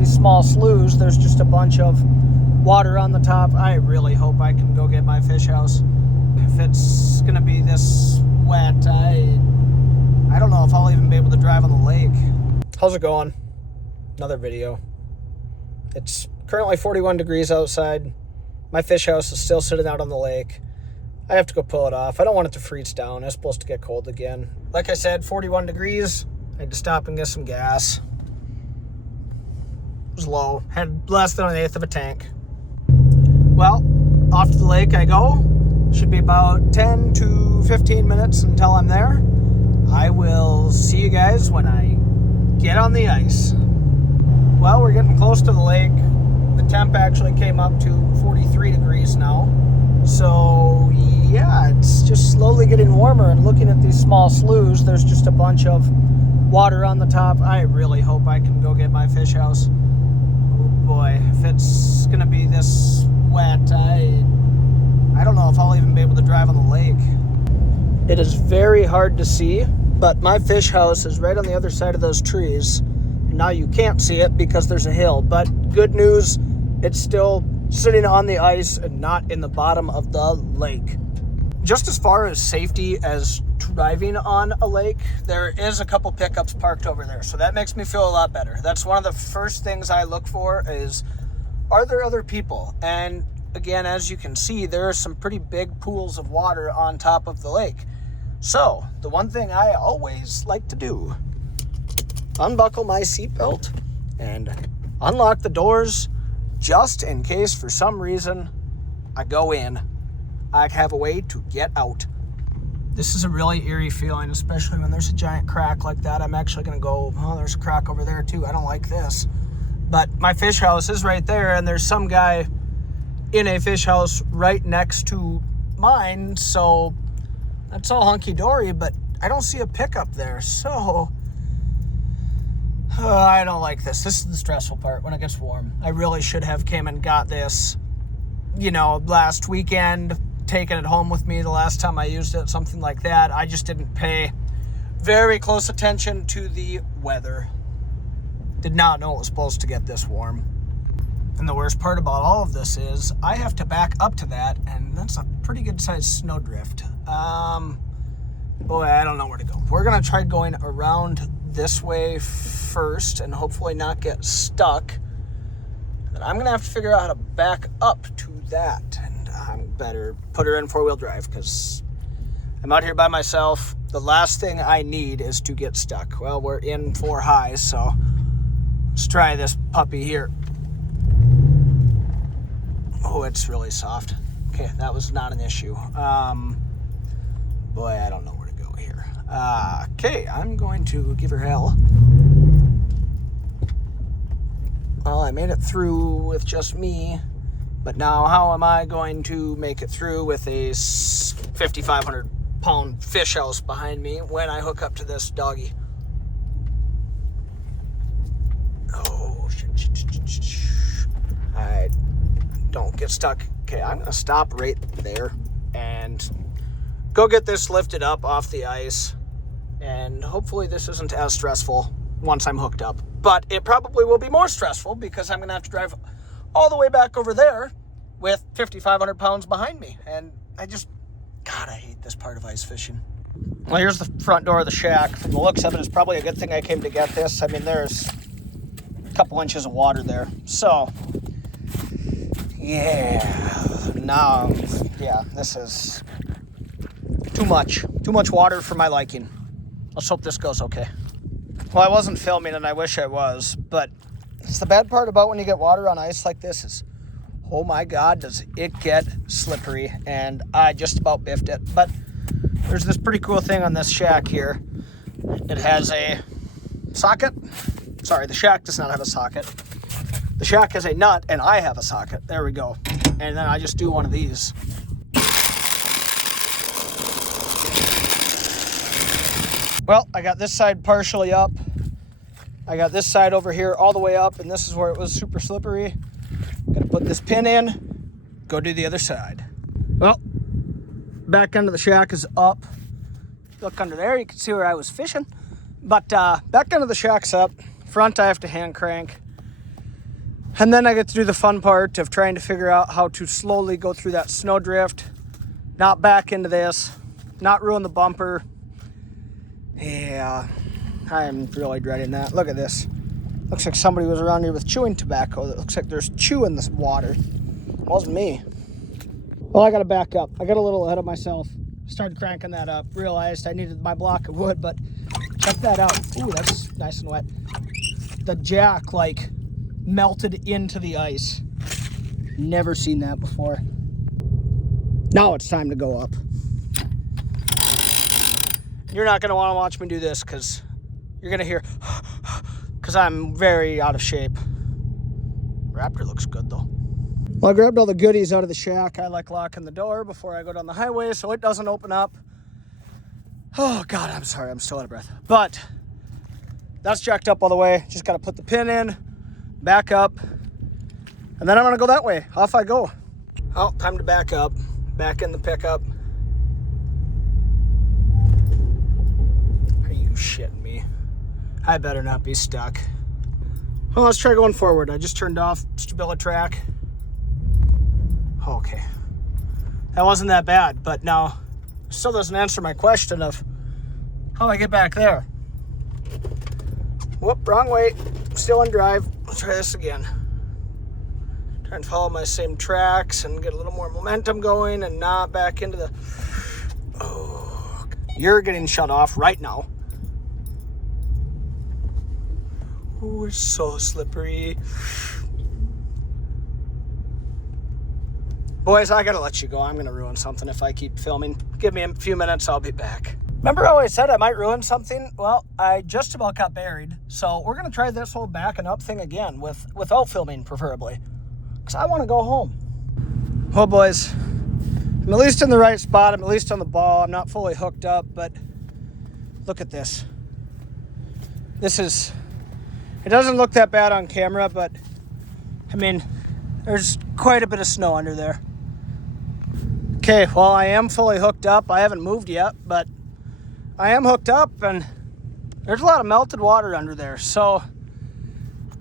these small sloughs, there's just a bunch of water on the top. I really hope I can go get my fish house. If it's gonna be this wet, I don't know if I'll even be able to drive on the lake. How's it going? Another video. It's currently 41 degrees outside. My fish house is still sitting out on the lake. I have to go pull it off. I don't want it to freeze down. It's supposed to get cold again. Like I said, 41 degrees. I had to stop and get some gas. It was low. Had less than an eighth of a tank. Well, off to the lake I go. Should be about 10 to 15 minutes until I'm there. I will see you guys when I get on the ice. Well, we're getting close to the lake. The temp actually came up to 43 degrees now. So yeah, it's just slowly getting warmer, and looking at these small sloughs, there's just a bunch of water on the top. I really hope I can go get my fish house. Oh boy, if it's gonna be this wet, I don't know if I'll even be able to drive on the lake. It is very hard to see, but my fish house is right on the other side of those trees. And now you can't see it because there's a hill, but good news, it's still sitting on the ice and not in the bottom of the lake. Just as far as safety as driving on a lake, there is a couple pickups parked over there, so that makes me feel a lot better. That's one of the first things I look for is, are there other people? And again, as you can see, there are some pretty big pools of water on top of the lake. So the one thing I always like to do, unbuckle my seatbelt and unlock the doors, just in case for some reason I go in, I have a way to get out. This is a really eerie feeling, especially when there's a giant crack like that. I'm actually gonna go, oh, there's a crack over there too. I don't like this. But my fish house is right there, and there's some guy in a fish house right next to mine, so that's all hunky-dory, but I don't see a pickup there, so I don't like this. This is the stressful part when it gets warm. I really should have came and got this, last weekend, taken it home with me the last time I used it, something like that. I just didn't pay very close attention to the weather. Did not know it was supposed to get this warm. And the worst part about all of this is I have to back up to that, and that's a pretty good sized snowdrift. Boy, I don't know where to go. We're gonna try going around this way first and hopefully not get stuck. And I'm gonna have to figure out how to back up to that, and I better put her in four-wheel drive because I'm out here by myself. The last thing I need is to get stuck. Well, we're in 4 highs, so let's try this puppy here. Oh, it's really soft. Okay, that was not an issue. Boy, I don't know where to go here. Okay, I'm going to give her hell. Well, I made it through with just me, but now how am I going to make it through with a 5,500 pound fish house behind me when I hook up to this doggy? Oh, shit. I don't get stuck. Okay, I'm gonna stop right there and go get this lifted up off the ice, and hopefully this isn't as stressful once I'm hooked up. But it probably will be more stressful because I'm gonna have to drive all the way back over there with 5,500 pounds behind me. And God, I hate this part of ice fishing. Well, here's the front door of the shack. From the looks of it, it's probably a good thing I came to get this. I mean, there's a couple inches of water there. So, this is too much water for my liking. Let's hope this goes okay. Well, I wasn't filming, and I wish I was, but it's the bad part about when you get water on ice like this is, oh my God, does it get slippery, and I just about biffed it. But there's this pretty cool thing on this shack here. It has a socket. Sorry, the shack does not have a socket. The shack has a nut, and I have a socket. There we go. And then I just do one of these. Well, I got this side partially up. I got this side over here all the way up, and this is where it was super slippery. I'm gonna put this pin in, go do the other side. Well, back end of the shack is up. Look under there, you can see where I was fishing. But back end of the shack's up. Front I have to hand crank. And then I get to do the fun part of trying to figure out how to slowly go through that snowdrift, not back into this, not ruin the bumper. Yeah, I'm really dreading that. Look at this. Looks like somebody was around here with chewing tobacco. It looks like there's chew in this water. It wasn't me. Well, I gotta back up. I got a little ahead of myself. Started cranking that up. Realized I needed my block of wood, but check that out. Ooh, that's nice and wet. The jack, like, melted into the ice. Never seen that before. Now it's time to go up. You're not going to want to watch me do this because you're going to hear, because I'm very out of shape. Raptor looks good though. Well, I grabbed all the goodies out of the shack. I like locking the door before I go down the highway so it doesn't open up. Oh God, I'm sorry, I'm still out of breath. But that's jacked up all the way. Just got to put the pin in, back up, and then I'm going to go that way. Off I go. Oh, time to back up. Back in the pickup. Are you shitting me? I better not be stuck. Well, let's try going forward. I just turned off StabiliTrak. Okay. That wasn't that bad, but now it still doesn't answer my question of how I get back there. Whoop, wrong way. Still in drive. Let's try this again. Try and follow my same tracks and get a little more momentum going and not back into the... Oh, you're getting shut off right now. Ooh, it's so slippery. Boys, I gotta let you go. I'm gonna ruin something if I keep filming. Give me a few minutes, I'll be back. Remember how I said I might ruin something? Well, I just about got buried. So we're gonna try this whole backing up thing again without filming, preferably. Because I wanna go home. Well, boys, I'm at least in the right spot. I'm at least on the ball. I'm not fully hooked up, but look at this. It doesn't look that bad on camera, but I mean, there's quite a bit of snow under there. Okay, well, I am fully hooked up. I haven't moved yet, but I am hooked up, and there's a lot of melted water under there. So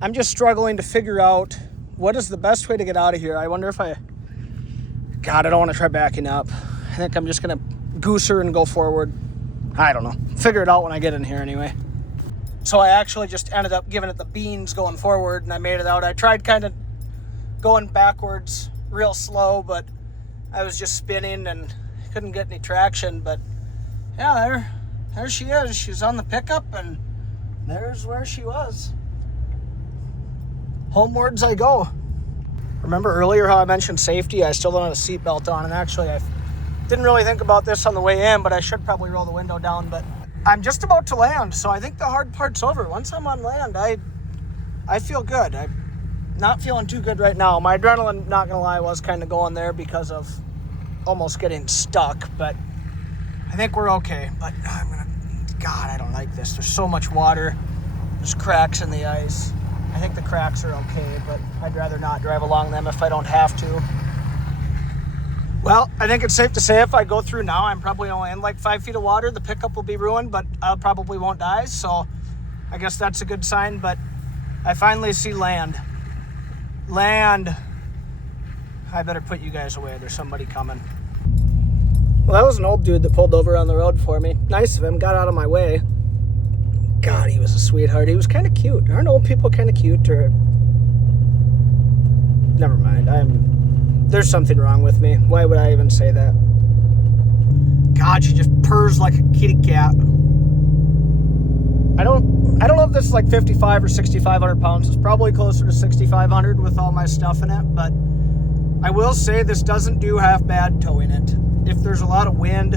I'm just struggling to figure out what is the best way to get out of here. I wonder if God, I don't want to try backing up. I think I'm just going to goose her and go forward. I don't know. Figure it out when I get in here anyway. So I actually just ended up giving it the beans going forward, and I made it out. I tried kind of going backwards real slow, but I was just spinning and couldn't get any traction. But yeah, there she is. She's on the pickup, and there's where she was. Homewards I go. Remember earlier how I mentioned safety? I still don't have a seatbelt on, and actually I didn't really think about this on the way in, but I should probably roll the window down. But I'm just about to land, so I think the hard part's over. Once I'm on land, I feel good. I'm not feeling too good right now. My adrenaline, not gonna lie, was kind of going there because of almost getting stuck, but I think we're okay. But God, I don't like this. There's so much water. There's cracks in the ice. I think the cracks are okay, but I'd rather not drive along them if I don't have to. Well, I think it's safe to say if I go through now, I'm probably only in like 5 feet of water. The pickup will be ruined, but I probably won't die. So I guess that's a good sign, but I finally see land. Land. I better put you guys away. There's somebody coming. Well, that was an old dude that pulled over on the road for me. Nice of him, got out of my way. God, he was a sweetheart. He was kind of cute. Aren't old people kind of cute? Or never mind. There's something wrong with me. Why would I even say that? God, she just purrs like a kitty cat. I don't know if this is like 55 or 6,500 pounds. It's probably closer to 6,500 with all my stuff in it, but I will say this doesn't do half bad towing it. If there's a lot of wind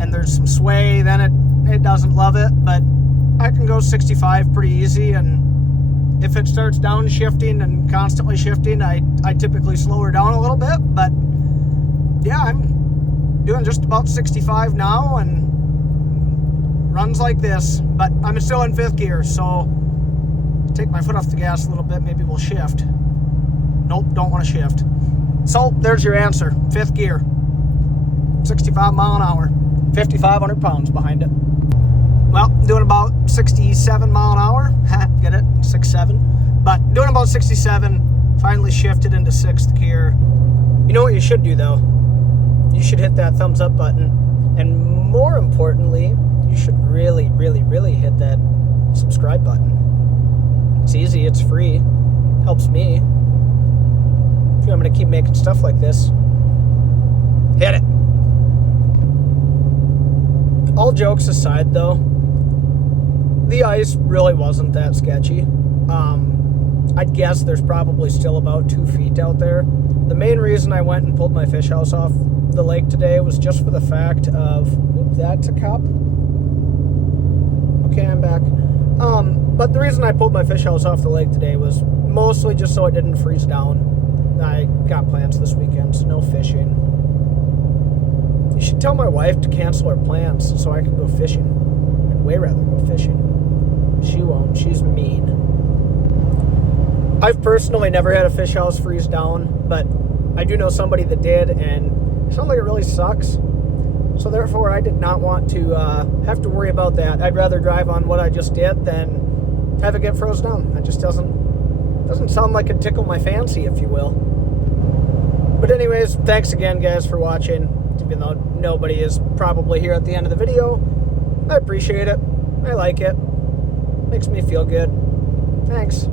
and there's some sway, then it doesn't love it, but I can go 65 pretty easy, and if it starts downshifting and constantly shifting, I typically slow her down a little bit, but yeah, I'm doing just about 65 now and runs like this, but I'm still in 5th gear, so take my foot off the gas a little bit, maybe we'll shift. Nope, don't want to shift. So there's your answer, 5th gear, 65 mile an hour, 5,500 pounds behind it. Well, doing about 67 mile an hour. Get it? 6'7". But doing about 67, finally shifted into 6th gear. You know what you should do though? You should hit that thumbs up button. And more importantly, you should really, really, really hit that subscribe button. It's easy, it's free, helps me. If you want me to keep making stuff like this, hit it. All jokes aside though, the ice really wasn't that sketchy. I'd guess there's probably still about 2 feet out there. The main reason I went and pulled my fish house off the lake today was just for the fact of, that's a cup. Okay, I'm back. But the reason I pulled my fish house off the lake today was mostly just so it didn't freeze down. I got plans this weekend, so no fishing. You should tell my wife to cancel her plans so I can go fishing. I'd way rather go fishing. She won't. She's mean. I've personally never had a fish house freeze down, but I do know somebody that did, and it sounds like it really sucks. So therefore, I did not want to have to worry about that. I'd rather drive on what I just did than have it get froze down. That just doesn't sound like it'd tickle my fancy, if you will. But anyways, thanks again, guys, for watching. Even though nobody is probably here at the end of the video, I appreciate it. I like it. Makes me feel good. Thanks.